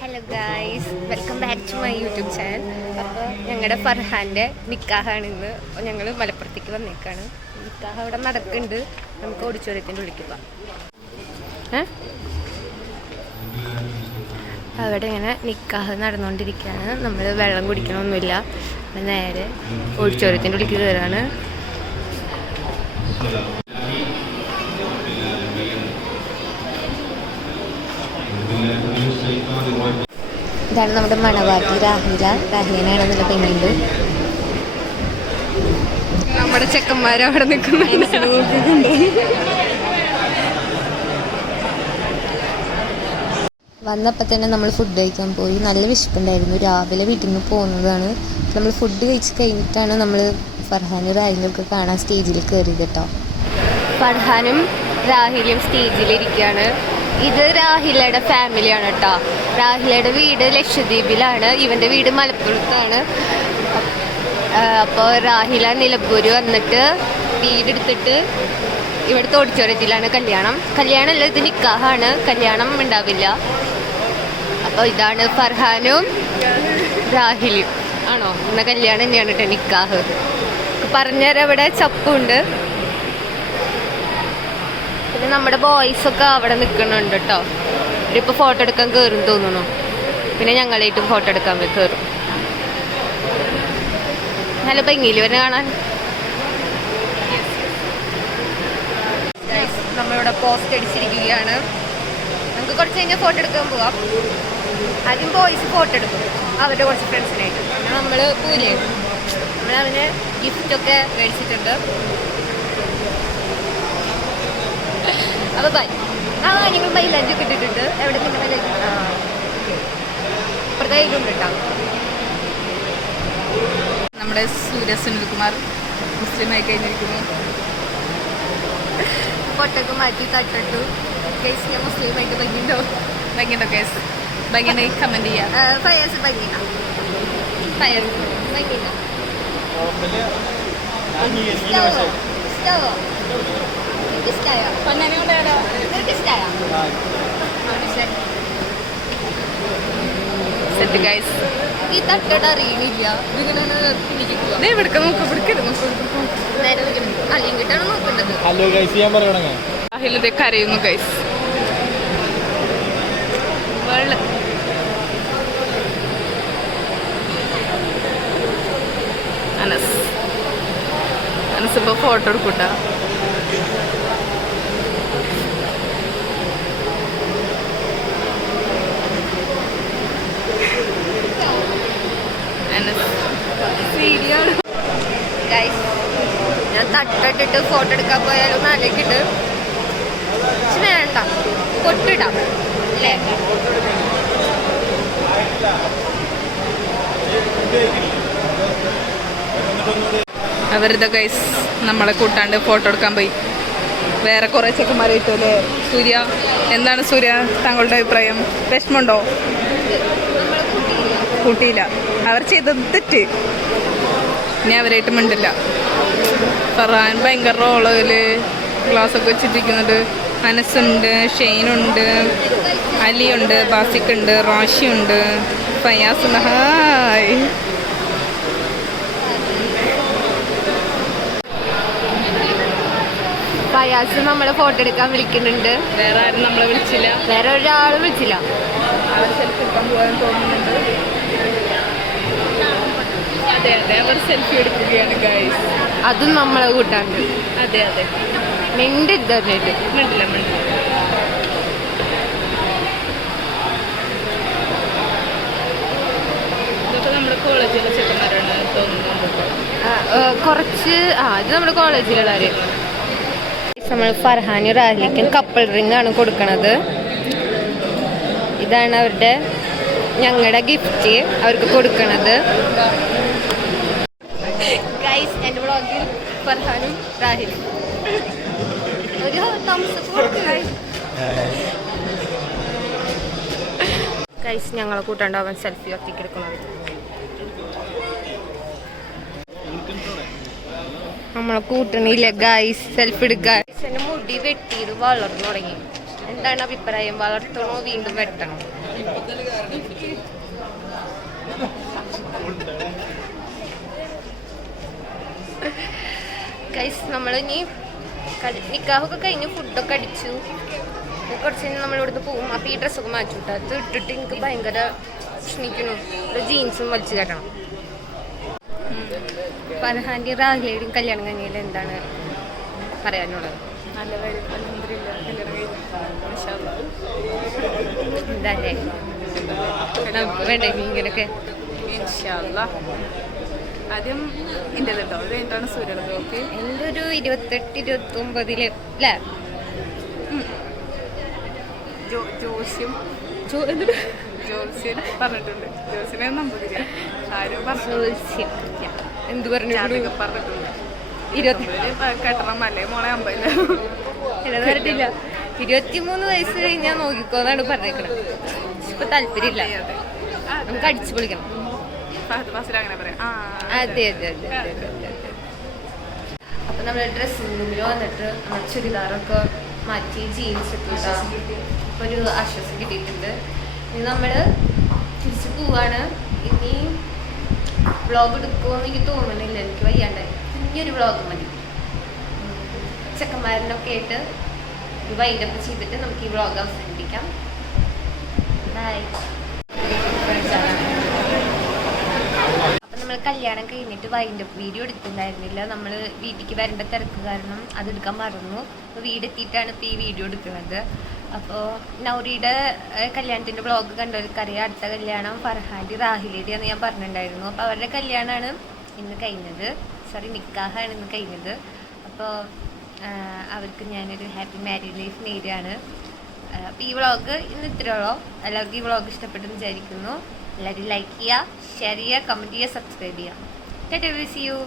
Hello guys, welcome back to my YouTube channel. അപ്പോൾ ഞങ്ങളുടെ ഫർഹാൻ്റെ നിക്കാഹാണ് ഇന്ന്. അപ്പോൾ ഞങ്ങൾ മലപ്പുറത്തേക്ക് വന്നേക്കാണ്. നിക്കാഹ് അവിടെ നടക്കുന്നുണ്ട്. നമുക്ക് ഓഡിറ്റോറിയത്തിൻ്റെ ഉള്ളിലേക്ക് പോവാം. അവിടെ ഇങ്ങനെ നിക്കാഹ് നടന്നുകൊണ്ടിരിക്കുകയാണ്. നമ്മൾ വെള്ളം കുടിക്കണമൊന്നുമില്ല. നേരെ ഓഡിറ്റോറിയത്തിൻ്റെ ഉള്ളിലേക്ക് കയറാണ്. ഇതാണ് നമ്മുടെ മണവാട്ടി രാഹിലിനാണ് നല്ല പെണ്ണുണ്ട്. നമ്മുടെ ചെക്കന്മാരവിടെ നിൽക്കുന്നുണ്ട്. വന്നപ്പോൾ തന്നെ നമ്മൾ ഫുഡ് കഴിക്കാൻ പോയി. നല്ല വിശപ്പുണ്ടായിരുന്നു. രാവിലെ വീട്ടിൽ നിന്ന് പോകുന്നതാണ്. നമ്മൾ ഫുഡ് കഴിച്ച് കഴിഞ്ഞിട്ടാണ് നമ്മൾ ഫർഹാനും രാഹിലൊക്കെ കാണാൻ സ്റ്റേജിൽ കയറിയത് കേട്ടോ. ഫർഹാനും രാഹിലും സ്റ്റേജിലിരിക്കുകയാണ്. ഇത് രാഹിലയുടെ ഫാമിലിയാണ് കേട്ടോ. രാഹിലയുടെ വീട് ലക്ഷദ്വീപിലാണ്, ഇവൻ്റെ വീട് മലപ്പുറത്താണ്. അപ്പോൾ രാഹില നിലമ്പൂര് വന്നിട്ട് വീടെടുത്തിട്ട് ഇവിടുത്തെ ഓഡിറ്റോറിയത്തിലാണ് കല്യാണമല്ല, ഇത് നിക്കാഹാണ്. കല്യാണം ഉണ്ടാവില്ല. അപ്പോൾ ഇതാണ് ഫർഹാനും രാഹിലും ആണോ ഇന്ന് കല്യാണം തന്നെയാണ് കേട്ടോ, നിക്കാഹ്. പറഞ്ഞുതരാം, ഇവിടെ ചപ്പുണ്ട്. പിന്നെ നമ്മുടെ ബോയ്സൊക്കെ അവിടെ നിൽക്കുന്നുണ്ട് കേട്ടോ. ഇവരിപ്പോൾ ഫോട്ടോ എടുക്കാൻ കയറും തോന്നുന്നു. പിന്നെ ഞങ്ങളായിട്ടും ഫോട്ടോ എടുക്കാൻ കയറും. നല്ല ഭംഗിയില് വരെ കാണാൻ. നമ്മളിവിടെ പോസ്റ്റ് അടിച്ചിരിക്കുകയാണ്. നമുക്ക് കുറച്ച് കഴിഞ്ഞാൽ ഫോട്ടോ എടുക്കാൻ പോവാം. ആദ്യം ബോയ്സ് ഫോട്ടോ എടുക്കും അവരുടെ കുറച്ച് ഫ്രണ്ട്സിനായിട്ട്. പിന്നെ നമ്മൾ പൂലേ നമ്മളവന് ഗിഫ്റ്റൊക്കെ മേടിച്ചിട്ടുണ്ട്. അപ്പോൾ ബൈ. ഞങ്ങൾ മൈലാഞ്ചൊക്കെ ഇട്ടിട്ടുണ്ട്. എവിടെ പിന്നെ മൈലാഞ്ചി ഇപ്പുറത്തെ കയ്യിലുണ്ട് കേട്ടോ. നമ്മുടെ സൂര്യ സുനിൽകുമാർ മുസ്ലിമായി കഴിഞ്ഞിരിക്കുന്നു. പൊട്ടൊക്കെ മാറ്റി തട്ടിട്ടു. കേസ് ഞാൻ മുസ്ലിമായിട്ട് ഭംഗിയുണ്ടോ? ഭംഗിയുണ്ടോ കേസ്? ഭംഗിയുണ്ടെങ്കിൽ കമൻറ്റ് ചെയ്യാം. ഫയസ് ഭംഗിയുണ്ടോ? ഫയസ് ഭംഗിയുണ്ടോ? ഈ തട്ടട അറിയണില്ല. അല്ലെങ്കിട്ടാണ് നോക്കേണ്ടത്. രാഹിലിന്റെ കരയുന്നു ഗൈസ്. അനസ് ഇപ്പൊ ഫോട്ടോ എടുക്കൂട്ട. ഞാൻ തട്ടിട്ടിട്ട് ഫോട്ടോ എടുക്കാൻ പോയാലും നാലേക്കിട്ട് വേണ്ട, പൊട്ടിടാം അല്ലേ? അവരിതാ ഗൈസ് നമ്മളെ കൂട്ടാണ്ട് ഫോട്ടോ എടുക്കാൻ പോയി. വേറെ കുറേ ചെക്കന്മാരെ കിട്ടുമല്ലേ? സൂര്യ, എന്താണ് സൂര്യ താങ്കളുടെ അഭിപ്രായം? വിഷമമുണ്ടോ? കൂട്ടിയില്ല. അവർ ചെയ്തത് തെറ്റ്. ഇനി അവരായിട്ട് മിണ്ടില്ല. ഫർഹാൻ ഭയങ്കര റോളിൽ ഗ്ലാസ്സൊക്കെ വെച്ചിട്ടിരിക്കുന്നുണ്ട്. അനസുണ്ട്, ഷെയ്നുണ്ട്, അലിയുണ്ട്, ബാസിക്കുണ്ട്, റാഷിയുണ്ട്, ഫയാസുണ്ട്. ഹായ്. ഫയാസ് നമ്മളെ ഫോട്ടോ എടുക്കാൻ വിളിക്കുന്നുണ്ട്. വേറെ ആരും നമ്മളെ വിളിച്ചില്ല. വേറെ ഒരാളും വിളിച്ചില്ല. അവർ സെൽഫി എടുക്കാൻ പോകാൻ തോന്നുന്നുണ്ട്. അതെ അതെ, അവർ സെൽഫി എടുക്കുകയാണ് ഗൈസ്. അതും നമ്മളെ കൂട്ടാണ്ട്. അതെ അതെ, മിണ്ടില്ല. ഇതൊക്കെ നമ്മുടെ കോളേജിലെ ചെക്കന്മാരാണ് തോന്നുന്നുണ്ട്. കുറച്ച് ഇത് നമ്മുടെ കോളേജിലുള്ളവര്. നമ്മൾ ഫർഹാനും റാഹിലിക്കും കപ്പിൾ റിംഗ് ആണ് കൊടുക്കണത്. ഇതാണ് അവരുടെ ഞങ്ങളുടെ ഗിഫ്റ്റ് അവർക്ക് കൊടുക്കണത്. ഗൈസ്, എൻ്റെ വ്ളോഗിൽ ഫർഹാനും റാഹിലും ഒരു ഗൈസ് ഞങ്ങളെ കൂട്ടാണ്ടാവാൻ സെൽഫി ഒറ്റയ്ക്ക് എടുക്കുന്നത്. നമ്മളെ കൂട്ടണില്ല ഗൈസ് സെൽഫി എടുക്കാൻ. എൻ്റെ മുടി വെട്ടിയത് വളർന്നു തുടങ്ങി. എന്താണ് അഭിപ്രായം? വളർത്തണോ വീണ്ടും വെട്ടണോ? ഗൈസ് നമ്മളിനി നിക്കാഹൊക്കെ കഴിഞ്ഞ് ഫുഡൊക്കെ അടിച്ചു. കുറച്ച് കഴിഞ്ഞ് നമ്മളിവിടുന്ന് പോകും. അപ്പോൾ ഈ ഡ്രസ്സൊക്കെ മാറ്റി വിട്ടു. അത് ഇട്ടിട്ട് എനിക്ക് ഭയങ്കര ക്ഷണിക്കുന്നു. ഒരു ജീൻസും വലിച്ചു കെട്ടണം. ഫർഹാൻ്റെ റാഹിലയുടെയും കല്യാണം കഴിഞ്ഞാൽ എന്താണ് പറയാനുള്ളത്? നല്ല കാര്യം, എന്താല്ലേ വേണ്ടേ ഇങ്ങനെയൊക്കെ? ആദ്യം എൻ്റെ കേട്ടോ, ഇത് എന്താണ് സൂര്യനത്? ഓക്കെ, എൻ്റെ ഒരു 28-29 അല്ലേ? ജോസ്യം പറഞ്ഞിട്ടുണ്ട്. ജോസിനെ നമ്പൂതിരി ആരും ജോസ്യം എന്ത് പറഞ്ഞു പറഞ്ഞിട്ടുണ്ട്. 20 കെട്ടണം അല്ലേ മോളെ 50 പറഞ്ഞിട്ടില്ല. 23 വയസ്സ് കഴിഞ്ഞാൽ നോക്കിക്കോന്നാണ് പറഞ്ഞേക്കണത്. ഇപ്പൊ താല്പര്യമില്ല, നമുക്ക് അടിച്ചു പൊളിക്കണം. അങ്ങനെ പറയാം. അതെ അതെ അതെ അതെ അതെ അതെ. അപ്പൊ നമ്മള് ഡ്രസ്സിംഗ് റൂമിൽ വന്നിട്ട് നമ്മൾ ചുരിദാറൊക്കെ മാറ്റി ജീൻസ് ഇട്ടിട്ട് ഇപ്പൊ ഒരു ആശ്വാസം കിട്ടിയിട്ടുണ്ട്. ഇനി നമ്മള് തിരിച്ചു പോവാണ്. ഇനി വ്ളോഗ് എടുക്കുമെന്ന് എനിക്ക് തോന്നുന്നില്ല, എനിക്ക് വയ്യാണ്ടായി. ഇനിയൊരു വ്ളോഗ് മതി. ചെക്കന്മാരനൊക്കെ ആയിട്ട് വൈൻഡപ്പ് ചെയ്തിട്ട് നമുക്ക് ഈ വ്ളോഗ് അവസാനിപ്പിക്കാം. ബൈ. അപ്പം നമ്മൾ കല്യാണം കഴിഞ്ഞിട്ട് വൈൻഡപ്പ് വീഡിയോ എടുത്തിട്ടുണ്ടായിരുന്നില്ല. നമ്മൾ വീട്ടിലേക്ക് വരേണ്ട തിരക്ക് കാരണം അതെടുക്കാൻ മറന്നു. അപ്പോൾ വീടെത്തിയിട്ടാണ് ഇപ്പോൾ ഈ വീഡിയോ എടുക്കുന്നത്. അപ്പോൾ നൗറിയുടെ കല്യാണത്തിൻ്റെ വ്ളോഗ് കണ്ടവർക്കറിയാം. അടുത്ത കല്യാണം ഫർഹാൻ്റെ റാഹിലയുടെയാന്ന് ഞാൻ പറഞ്ഞിട്ടുണ്ടായിരുന്നു. അപ്പോൾ അവരുടെ കല്യാണമാണ് ഇന്ന് കഴിഞ്ഞത്. നിക്കാഹാണ് ഇന്ന് കഴിഞ്ഞത്. അപ്പോൾ അവർക്ക് ഞാനൊരു ഹാപ്പി മാരീഡ് ലൈഫ് നേരെയാണ്. അപ്പോൾ ഈ വ്ളോഗ് ഇന്ന് ഇത്രയോളം. എല്ലാവർക്കും ഈ വ്ളോഗ് ഇഷ്ടപ്പെട്ടെന്ന് വിചാരിക്കുന്നു. എല്ലാവരും ലൈക്ക് ചെയ്യുക, ഷെയർ ചെയ്യുക, കമൻറ്റ് ചെയ്യുക, സബ്സ്ക്രൈബ് ചെയ്യുക. Tata, see U.